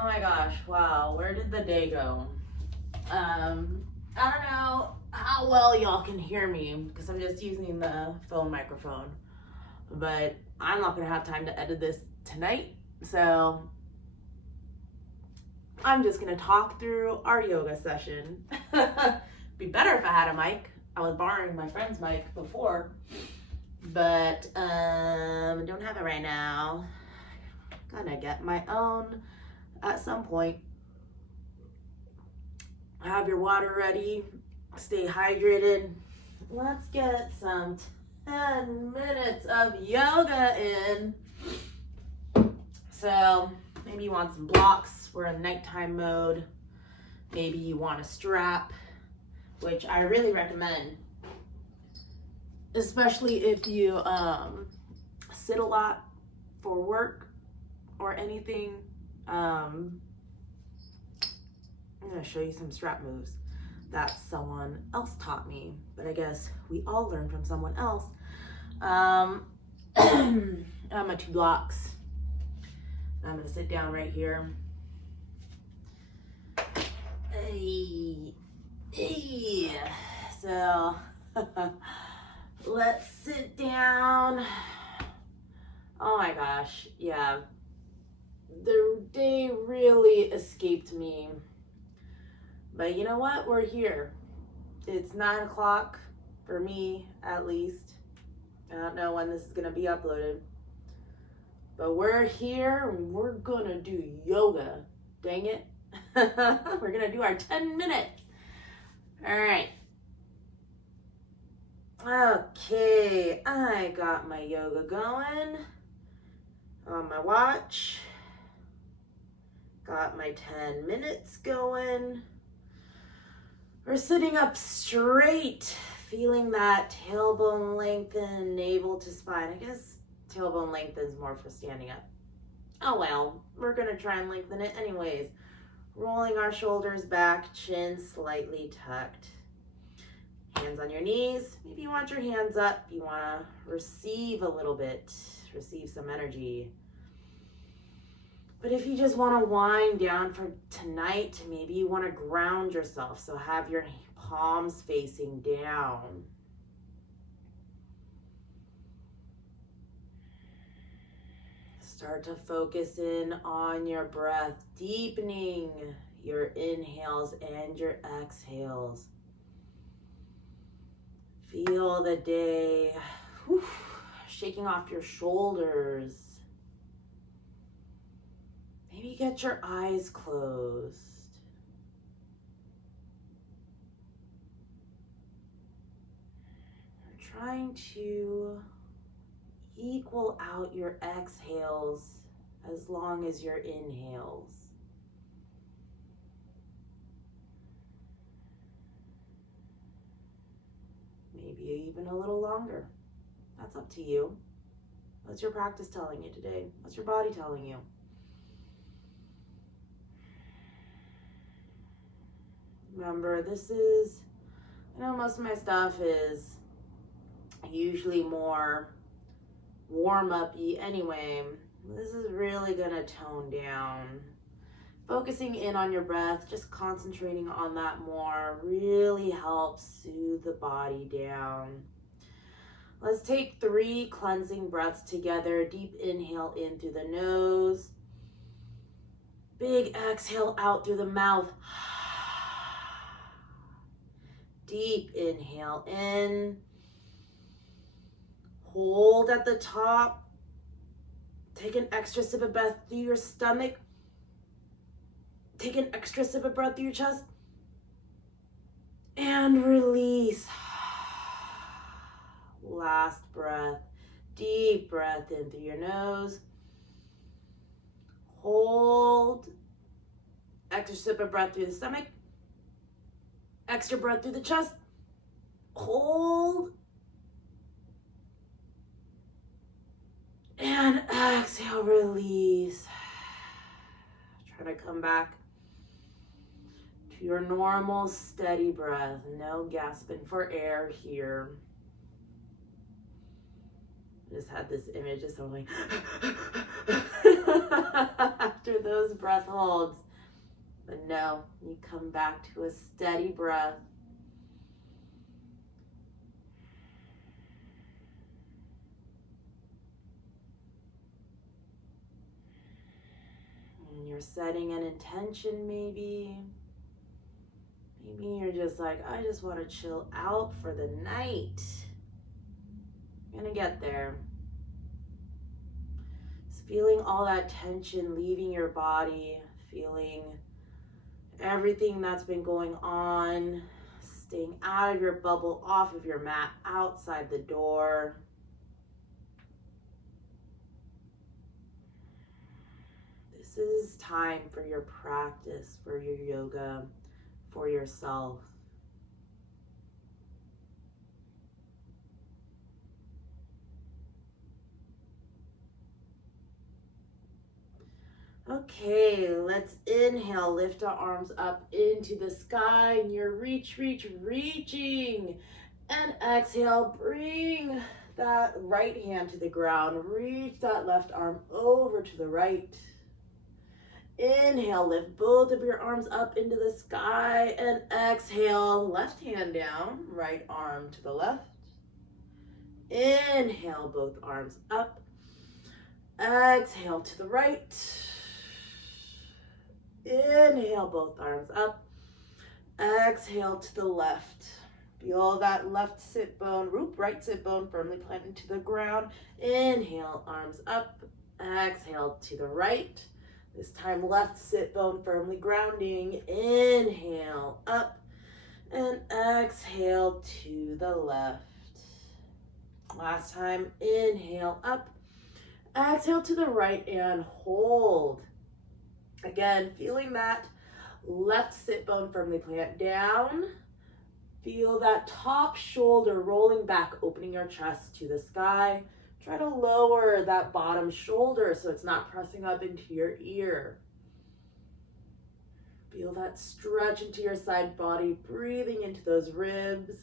Oh my gosh, wow, where did the day go? I don't know how well y'all can hear me because I'm just using the phone microphone. But I'm not gonna have time to edit this tonight, so I'm just gonna talk through our yoga session. Be better if I had a mic. I was borrowing my friend's mic before, but don't have it right now. Gonna get my own at some point. Have your water ready, stay hydrated. Let's get some 10 minutes of yoga in. So maybe you want some blocks. We're in nighttime mode. Maybe you want a strap, which I really recommend, especially if you sit a lot for work or anything. I'm gonna show you some strap moves that someone else taught me, but I guess we all learn from someone else. I have my 2 blocks. I'm gonna sit down right here. Hey. So let's sit down. Oh my gosh, yeah. The day really escaped me. But you know what? We're here. It's 9 o'clock for me, at least. I don't know when this is gonna be uploaded. But we're here and we're gonna do yoga. Dang it. We're gonna do our 10 minutes. All right. Okay, I got my yoga going on my watch. Got my 10 minutes going. We're sitting up straight, feeling that tailbone lengthen, navel to spine. I guess tailbone lengthens more for standing up. Oh well, we're gonna try and lengthen it anyways. Rolling our shoulders back, chin slightly tucked. Hands on your knees. Maybe you want your hands up. You wanna receive a little bit, receive some energy. But if you just want to wind down for tonight, maybe you want to ground yourself. So have your palms facing down. Start to focus in on your breath, deepening your inhales and your exhales. Feel the day shaking off your shoulders. Maybe get your eyes closed. You're trying to equal out your exhales as long as your inhales. Maybe even a little longer. That's up to you. What's your practice telling you today? What's your body telling you? Remember, I know most of my stuff is usually more warm-up-y anyway. This is really gonna tone down. Focusing in on your breath, just concentrating on that more, really helps soothe the body down. Let's take 3 cleansing breaths together. Deep inhale in through the nose. Big exhale out through the mouth. Deep inhale in. Hold at the top. Take an extra sip of breath through your stomach. Take an extra sip of breath through your chest. And release. Last breath. Deep breath in through your nose. Hold. Extra sip of breath through the stomach. Extra breath through the chest. Hold. And exhale, release. Try to come back to your normal steady breath. No gasping for air here. I just had this image of someone like after those breath holds. But no, you come back to a steady breath. And you're setting an intention maybe. Maybe you're just like, I just want to chill out for the night. I'm gonna get there. Just feeling all that tension leaving your body, feeling everything that's been going on, staying out of your bubble, off of your mat, outside the door. This is time for your practice, for your yoga, for yourself. Okay, let's inhale, lift our arms up into the sky, and you're reaching. And exhale, bring that right hand to the ground, reach that left arm over to the right. Inhale, lift both of your arms up into the sky, and exhale, left hand down, right arm to the left. Inhale, both arms up. Exhale to the right. Inhale, both arms up. Exhale to the left. Feel that left sit bone, right sit bone firmly planted to the ground. Inhale, arms up. Exhale to the right. This time, left sit bone firmly grounding. Inhale, up. And exhale to the left. Last time, inhale, up. Exhale to the right and hold. Again, feeling that left sit bone firmly plant down. Feel that top shoulder rolling back, opening your chest to the sky. Try to lower that bottom shoulder so it's not pressing up into your ear. Feel that stretch into your side body, breathing into those ribs.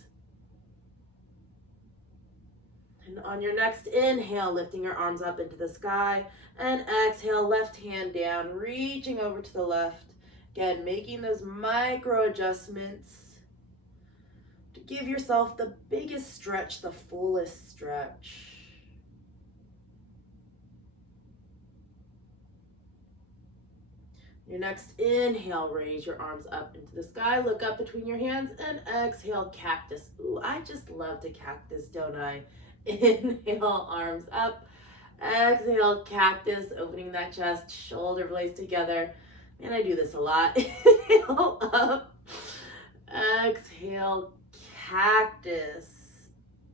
And on your next inhale, lifting your arms up into the sky, and exhale, left hand down, reaching over to the left. Again, making those micro adjustments to give yourself the biggest stretch, the fullest stretch. Your next inhale, raise your arms up into the sky, look up between your hands, and exhale, cactus. Ooh, I just love to cactus, don't I? Inhale, arms up. Exhale, cactus, opening that chest, shoulder blades together. And I do this a lot. Inhale, up. Exhale, cactus.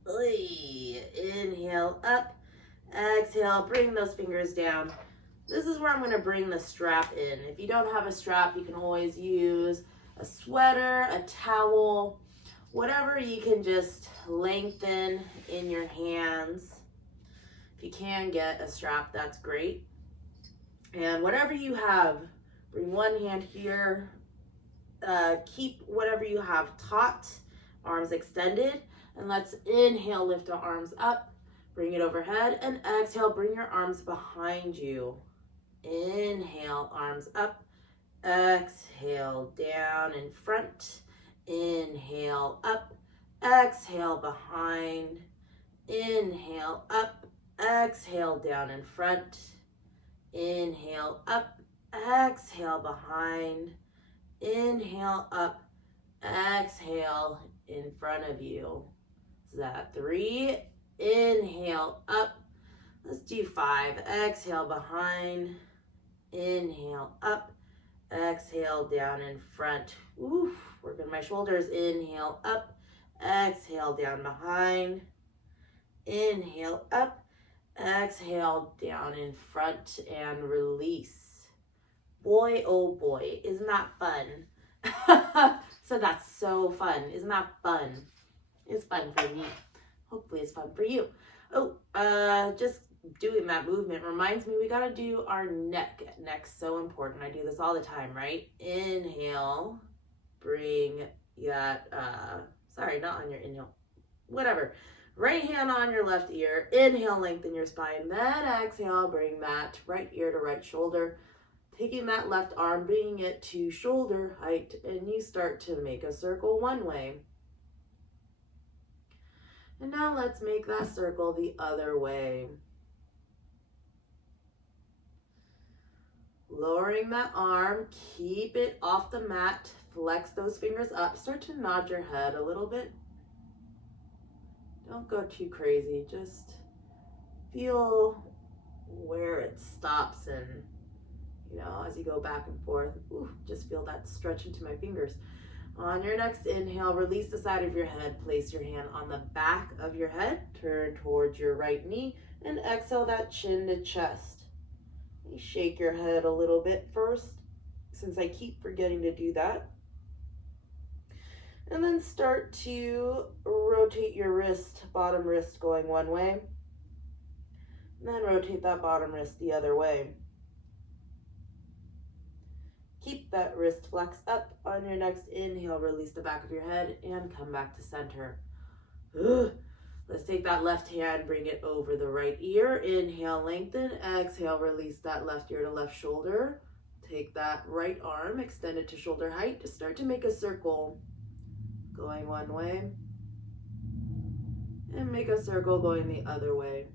Inhale, up. Exhale, bring those fingers down. This is where I'm going to bring the strap in. If you don't have a strap, you can always use a sweater, a towel, whatever you can just lengthen in your hands. If you can get a strap, that's great. And whatever you have, bring one hand here. Keep whatever you have taut, arms extended. And let's inhale, lift our arms up, bring it overhead, and exhale, bring your arms behind you. Inhale, arms up. Exhale, down in front. Inhale, up. Exhale, behind. Inhale, up. Exhale, down in front. Inhale, up. Exhale, behind. Inhale, up. Exhale, in front of you. Is that 3? Inhale, up. Let's do 5. Exhale, behind. Inhale, up. Exhale, down in front. Oof, working my shoulders. Inhale, up. Exhale, down behind. Inhale, up. Exhale, down in front and release. Boy, oh boy, isn't that fun? So that's so fun. Isn't that fun? It's fun for me. Hopefully it's fun for you. Oh, just doing that movement reminds me we gotta do our neck. Neck's so important. I do this all the time, right? Inhale, bring that, sorry, not on your inhale, whatever. Right hand on your left ear. Inhale, lengthen your spine. Then exhale, bring that right ear to right shoulder. Taking that left arm, bringing it to shoulder height, and you start to make a circle one way. And now let's make that circle the other way. Lowering that arm, keep it off the mat, flex those fingers up, start to nod your head a little bit. Don't go too crazy, just feel where it stops, and as you go back and forth, just feel that stretch into my fingers. On your next inhale, release the side of your head, place your hand on the back of your head, turn towards your right knee, and exhale that chin to chest. You shake your head a little bit first, since I keep forgetting to do that. And then start to rotate your wrist, bottom wrist going one way. And then rotate that bottom wrist the other way. Keep that wrist flex up. On your next inhale, release the back of your head and come back to center. Let's take that left hand, bring it over the right ear. Inhale, lengthen. Exhale, release that left ear to left shoulder. Take that right arm, extend it to shoulder height. Start to make a circle going one way. And make a circle going the other way.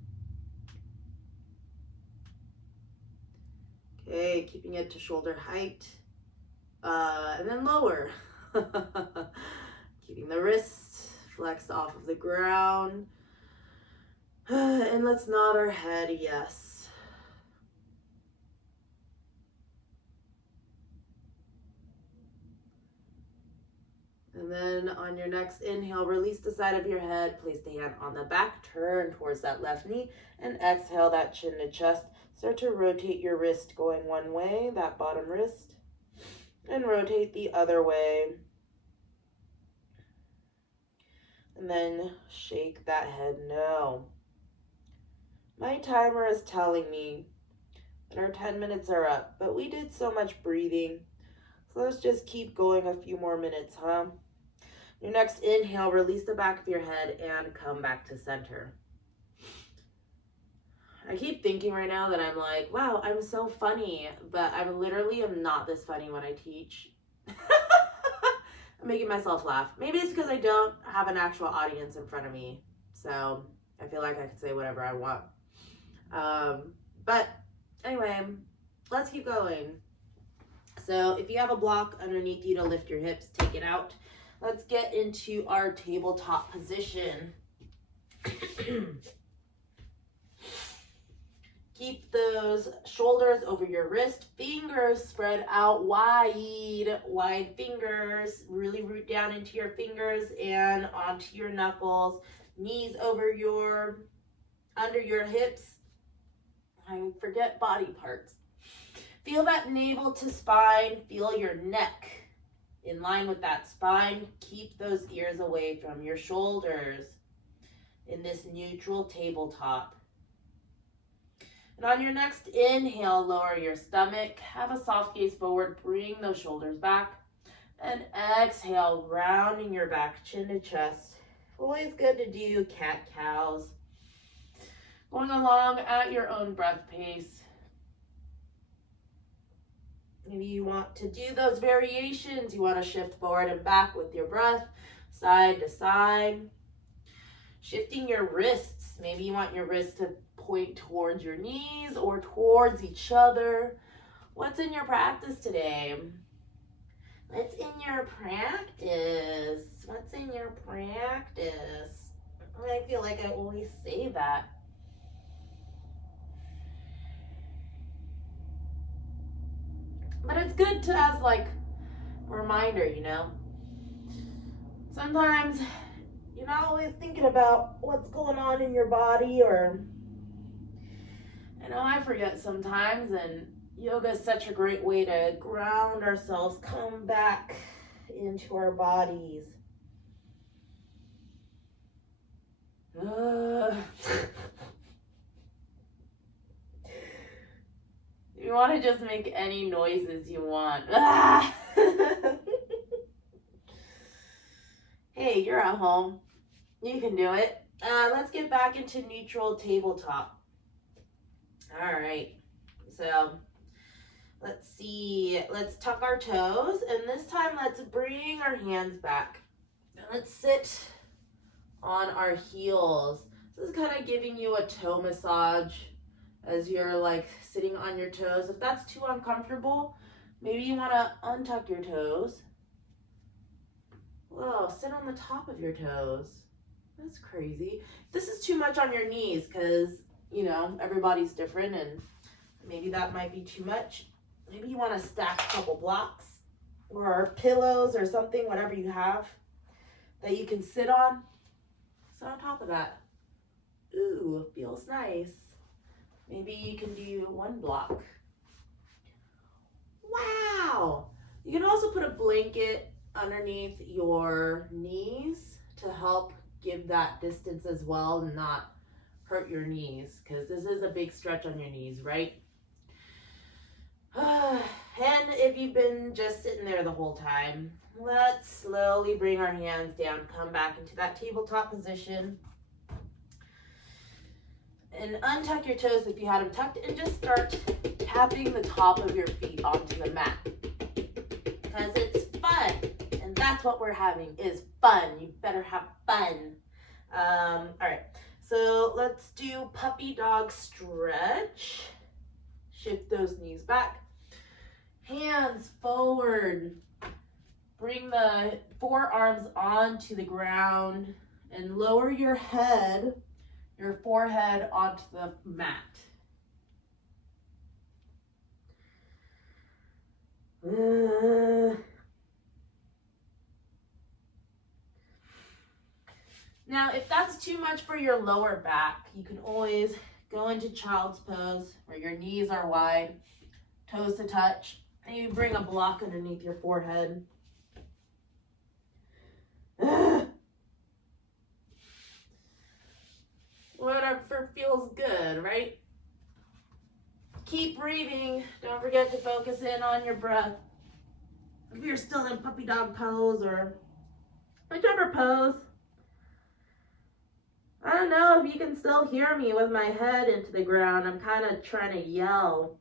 Okay, keeping it to shoulder height. And then lower. Keeping the wrist flexed off of the ground. And let's nod our head yes. And then on your next inhale, release the side of your head, place the hand on the back, turn towards that left knee, and exhale that chin to chest. Start to rotate your wrist going one way, that bottom wrist, and rotate the other way. And then shake that head no. My timer is telling me that our 10 minutes are up, but we did so much breathing. So let's just keep going a few more minutes, huh? Your next inhale, release the back of your head and come back to center. I keep thinking right now that I'm like, wow, I'm so funny, but I literally am not this funny when I teach. I'm making myself laugh. Maybe it's because I don't have an actual audience in front of me, so I feel like I can say whatever I want. But anyway, let's keep going. So if you have a block underneath you to lift your hips, take it out. Let's get into our tabletop position. Keep those shoulders over your wrist, fingers spread out wide fingers. Really root down into your fingers and onto your knuckles. Knees over under your hips. I forget body parts. Feel that navel to spine. Feel your neck in line with that spine. Keep those ears away from your shoulders in this neutral tabletop. And on your next inhale, lower your stomach. Have a soft gaze forward. Bring those shoulders back. And exhale, rounding your back, chin to chest. Always good to do cat-cows. Going along at your own breath pace. Maybe you want to do those variations. You want to shift forward and back with your breath, side to side. Shifting your wrists. Maybe you want your wrists to point towards your knees or towards each other. What's in your practice today? What's in your practice? What's in your practice? I feel like I always say that. But it's good to as like a reminder, Sometimes you're not always thinking about what's going on in your body, or I forget sometimes, and yoga is such a great way to ground ourselves, come back into our bodies. You want to just make any noises you want. Hey, you're at home. You can do it. Let's get back into neutral tabletop. All right. So Let's see. Let's tuck our toes, and this time let's bring our hands back. And let's sit on our heels. This is kind of giving you a toe massage as you're like sitting on your toes. If that's too uncomfortable, maybe you want to untuck your toes. Whoa, sit on the top of your toes. That's crazy. This is too much on your knees because, you know, everybody's different and maybe that might be too much. Maybe you want to stack a couple blocks or pillows or something, whatever you have that you can sit on. Sit on top of that. Ooh, feels nice. Maybe you can do one block. Wow! You can also put a blanket underneath your knees to help give that distance as well and not hurt your knees, because this is a big stretch on your knees, right? And if you've been just sitting there the whole time, let's slowly bring our hands down, come back into that tabletop position. And untuck your toes if you had them tucked and just start tapping the top of your feet onto the mat. Because it's fun. And that's what we're having is fun. You better have fun. All right. So let's do puppy dog stretch. Shift those knees back. Hands forward. Bring the forearms onto the ground and lower your head, your forehead onto the mat. Now, if that's too much for your lower back, you can always go into child's pose where your knees are wide, toes to touch, and you bring a block underneath your forehead. Whatever feels good, right? Keep breathing. Don't forget to focus in on your breath. If you're still in puppy dog pose or whichever pose, I don't know if you can still hear me with my head into the ground. I'm kind of trying to yell.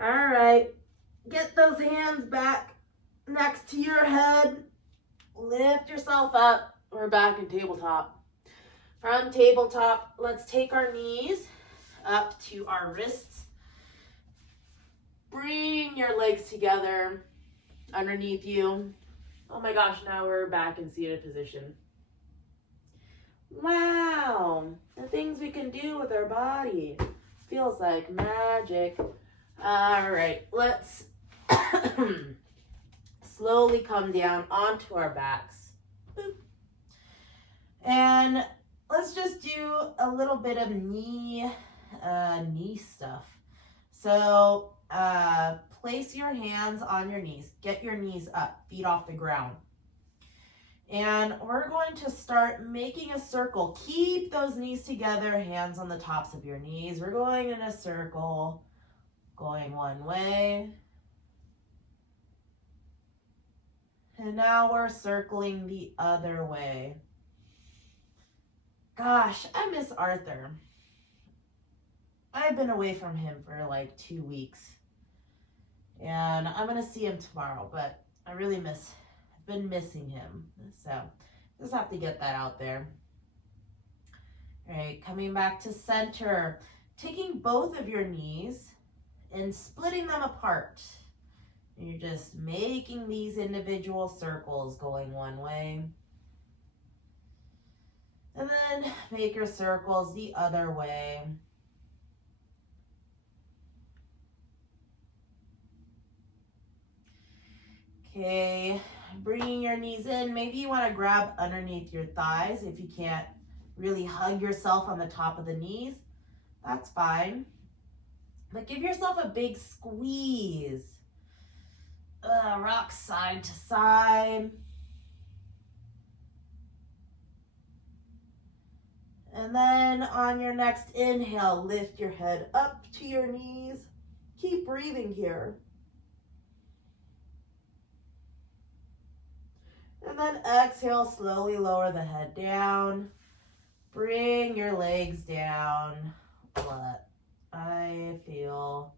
All right. Get those hands back next to your head. Lift yourself up. We're back in tabletop. From tabletop, let's take our knees up to our wrists. Bring your legs together underneath you. Oh my gosh, now we're back in seated position. Wow, the things we can do with our body. Feels like magic. All right, let's slowly come down onto our backs. Boop. And let's just do a little bit of knee stuff. So place your hands on your knees. Get your knees up, feet off the ground. And we're going to start making a circle. Keep those knees together, hands on the tops of your knees. We're going in a circle, going one way. And now we're circling the other way. Gosh, I miss Arthur. I've been away from him for like 2 weeks. And I'm going to see him tomorrow, but I really I've been missing him. So just have to get that out there. All right, coming back to center. Taking both of your knees and splitting them apart. And you're just making these individual circles going one way. And then make your circles the other way. Okay, bringing your knees in. Maybe you want to grab underneath your thighs if you can't really hug yourself on the top of the knees. That's fine. But give yourself a big squeeze. Rock side to side. And then on your next inhale, lift your head up to your knees. Keep breathing here. And then exhale, slowly lower the head down. Bring laying your legs down. What? I feel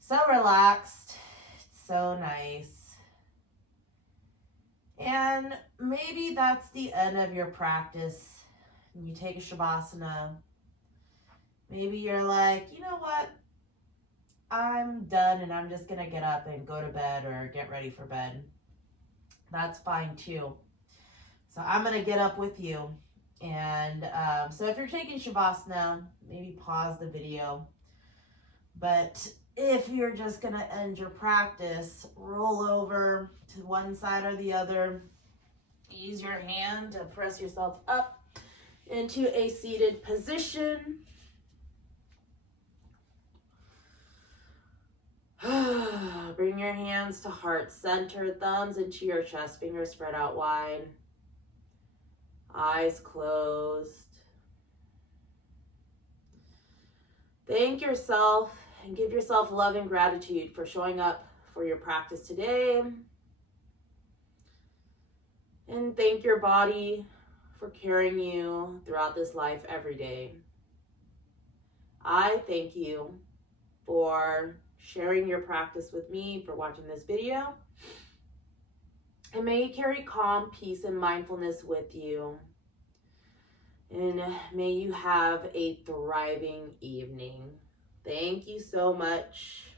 so relaxed. It's so nice. And maybe that's the end of your practice. You take a Shavasana. Maybe you're like, you know what? I'm done and I'm just going to get up and go to bed or get ready for bed. That's fine too. So I'm going to get up with you. And so if you're taking Shavasana, maybe pause the video. But if you're just going to end your practice, roll over to one side or the other. Use your hand to press yourself up into a seated position. Bring your hands to heart center, thumbs into your chest, fingers spread out wide, eyes closed. Thank yourself and give yourself love and gratitude for showing up for your practice today. And thank your body for carrying you throughout this life every day. I thank you for sharing your practice with me, for watching this video. And may you carry calm, peace, and mindfulness with you. And may you have a thriving evening. Thank you so much.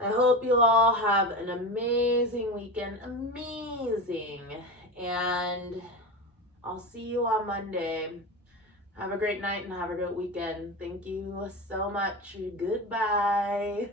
I hope you all have an amazing weekend. Amazing. And I'll see you on Monday. Have a great night and have a good weekend. Thank you so much. Goodbye.